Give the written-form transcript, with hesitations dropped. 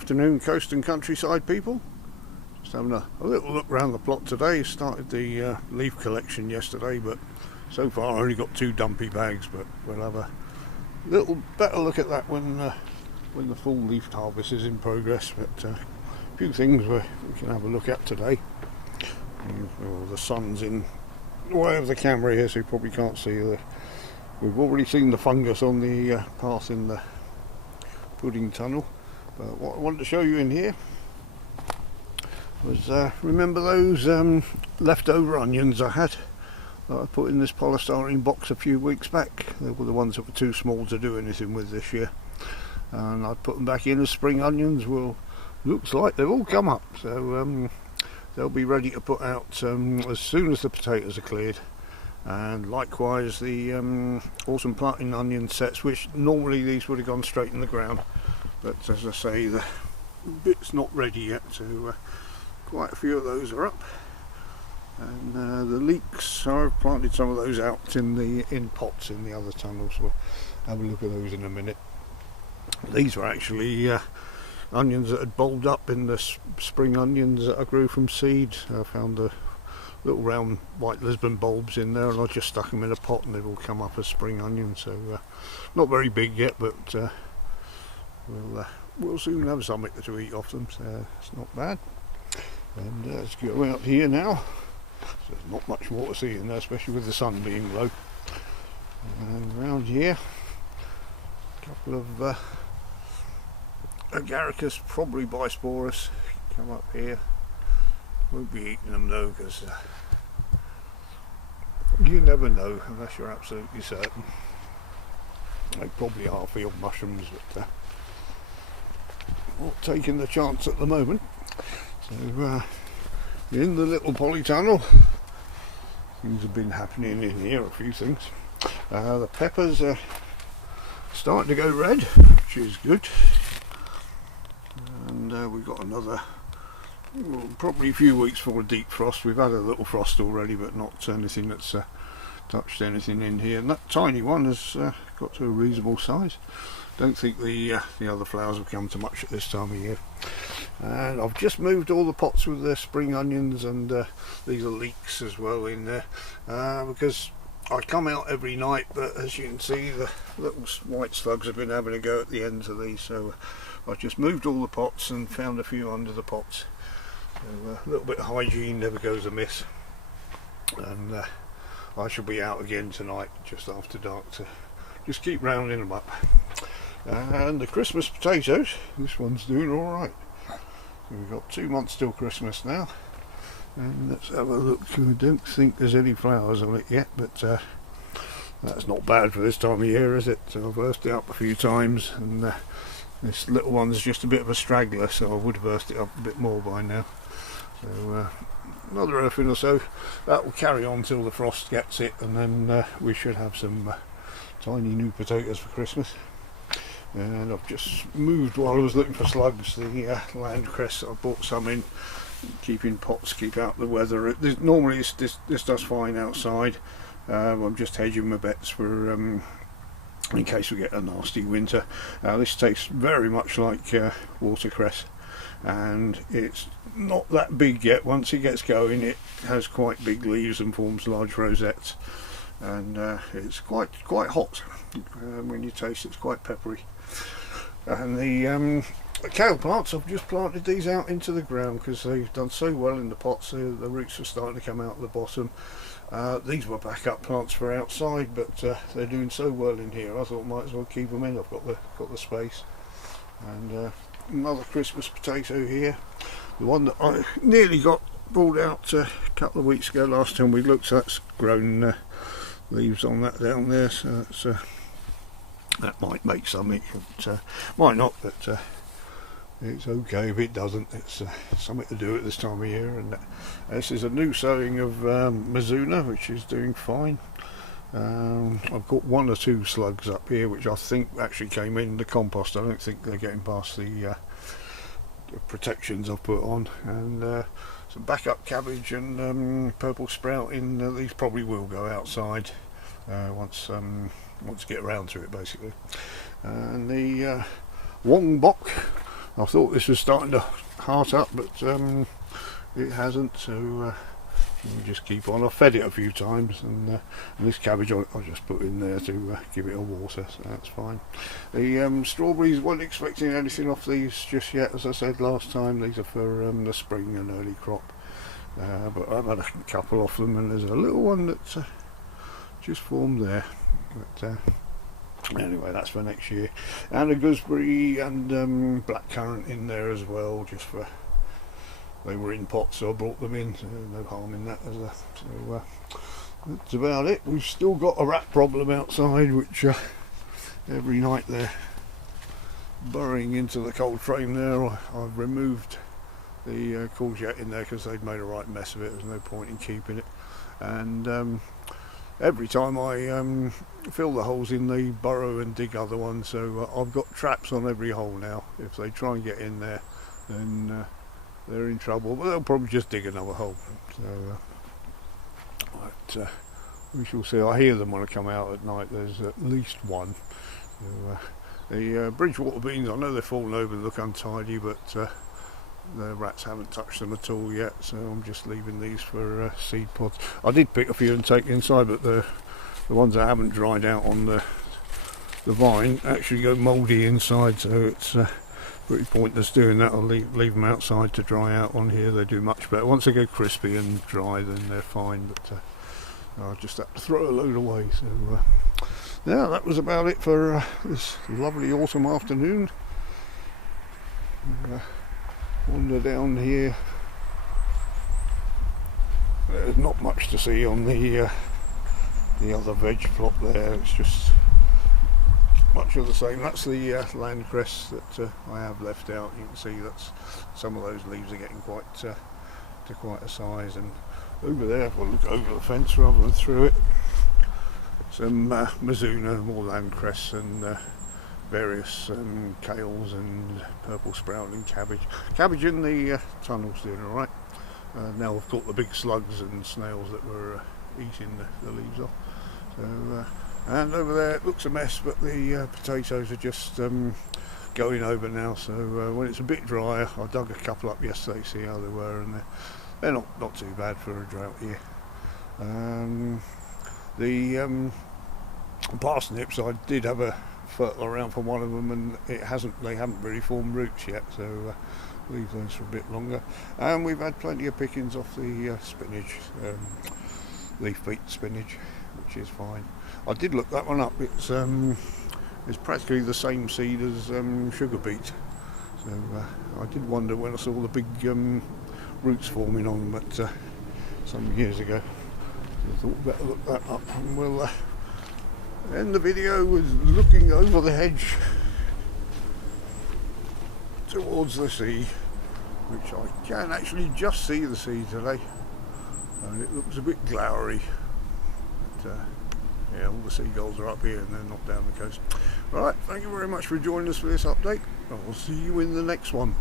Afternoon, coast and countryside people. Just having a little look around the plot today. Started the leaf collection yesterday, but so far I only got 2 dumpy bags, but we'll have a little better look at that when the full leaf harvest is in progress. But a few things we can have a look at today. Well, the sun's in the way of the camera here, so you probably can't see we've already seen the fungus on the path in the pudding tunnel. But what I wanted to show you in here was remember those leftover onions I had that I put in this polystyrene box a few weeks back. They were the ones that were too small to do anything with this year, and I put them back in as spring onions. Well, looks like they've all come up, so they'll be ready to put out as soon as the potatoes are cleared. And likewise the autumn planting onion sets, which normally these would have gone straight in the ground, but as I say, the bit's not ready yet, so quite a few of those are up. And the leeks, I've planted some of those out in pots in the other tunnels. We'll have a look at those in a minute. These were actually onions that had bulbed up in the spring onions that I grew from seed. I found the little round white Lisbon bulbs in there, and I just stuck them in a pot and they've all come up as spring onions. So not very big yet, but we'll soon have something to eat off them, so it's not bad. And let's go out here now. So there's not much more to see in there, especially with the sun being low. And around here, a couple of Agaricus, probably Bisporus, come up here. Won't be eating them though, because you never know unless you're absolutely certain. They probably are field mushrooms, but not taking the chance at the moment. So in the little polytunnel, things have been happening in here, a few things. The peppers are starting to go red, which is good. And we've got another, well, probably a few weeks for a deep frost. We've had a little frost already, but not anything that's touched anything in here. And that tiny one has got to a reasonable size. Don't think the other flowers have come to much at this time of year. And I've just moved all the pots with the spring onions, and these are leeks as well in there, because I come out every night, but as you can see the little white slugs have been having a go at the ends of these, so I just moved all the pots and found a few under the pots. So a little bit of hygiene never goes amiss. And I shall be out again tonight just after dark to just keep rounding them up. And the Christmas potatoes, this one's doing alright. We've got 2 months till Christmas now, and let's have a look. I don't think there's any flowers on it yet, but that's not bad for this time of year, is it? So I've earthed it up a few times, and this little one's just a bit of a straggler, so I would have earthed it up a bit more by now. So another earthing or so. That will carry on till the frost gets it, and then we should have some tiny new potatoes for Christmas. And I've just moved while I was looking for slugs the land cress. I bought some in, keep in pots, keep out the weather. Normally this does fine outside. I'm just hedging my bets for in case we get a nasty winter. This tastes very much like watercress, and it's not that big yet. Once it gets going, it has quite big leaves and forms large rosettes, and it's quite hot. When you taste it, it's quite peppery. And the kale plants, I've just planted these out into the ground because they've done so well in the pots. The roots are starting to come out at the bottom. These were backup plants for outside, but they're doing so well in here, I thought I might as well keep them in. I've got the space. And another Christmas potato here, the one that I nearly got brought out a couple of weeks ago last time we looked. So that's grown leaves on that down there, so that's that might make something, but might not, but it's okay if it doesn't. It's something to do at this time of year. And this is a new sowing of Mizuna, which is doing fine. I've got 1 or 2 slugs up here which I think actually came in the compost. I don't think they're getting past the protections I've put on. And some backup cabbage and purple sprout in. These probably will go outside once I get around to it, basically. And the Wongbok I thought this was starting to heart up, but it hasn't, so we'll just keep on. I've fed it a few times, and this cabbage I'll just put in there to give it a water, so that's fine. The strawberries, wasn't expecting anything off these just yet. As I said last time, these are for the spring and early crop, but I've had a couple off them, and there's a little one that's just formed there, but anyway, that's for next year. And a gooseberry and blackcurrant in there as well, just for, they were in pots, so I brought them in, so no harm in that. So that's about it. We've still got a rat problem outside, which every night they're burrowing into the cold frame there. I've removed the courgette in there because they'd made a right mess of it. There's no point in keeping it, and every time I fill the holes in, they burrow and dig other ones, so I've got traps on every hole now. If they try and get in there, then they're in trouble, but they'll probably just dig another hole. So but we shall see. I hear them when I come out at night. There's at least one. So, the Bridgewater beans, I know they're fallen over and look untidy, but the rats haven't touched them at all yet, so I'm just leaving these for seed pods. I did pick a few and take inside, but the ones that haven't dried out on the vine actually go mouldy inside, so it's pretty pointless doing that. I'll leave them outside to dry out. On here they do much better. Once they go crispy and dry, then they're fine, but I'll just have to throw a load away. So yeah, that was about it for this lovely autumn afternoon. Wander down here. There's not much to see on the other veg plot there. It's just much of the same. That's the land cress that I have left out. You can see that's some of those leaves are getting quite to quite a size. And over there, if I look over the fence rather than through it, some Mizuna, more land cress, and various kales and purple sprouting cabbage. Cabbage in the tunnel's doing alright. Now I've caught the big slugs and snails that were eating the leaves off. So, and over there it looks a mess, but the potatoes are just going over now. So when it's a bit drier, I dug a couple up yesterday to see how they were, and they're not too bad for a drought year. The parsnips, I did have a fertile around for one of them, and they haven't really formed roots yet, so leave those for a bit longer. And we've had plenty of pickings off the spinach, leaf beet spinach, which is fine. I did look that one up. It's practically the same seed as sugar beet, so I did wonder when I saw the big roots forming on them, but some years ago. I thought I'd better look that up, and we'll end the video with looking over the hedge towards the sea, which I can actually just see the sea today, and it looks a bit glowery, but yeah, all the seagulls are up here and they're not down the coast. Right, thank you very much for joining us for this update. I'll see you in the next one.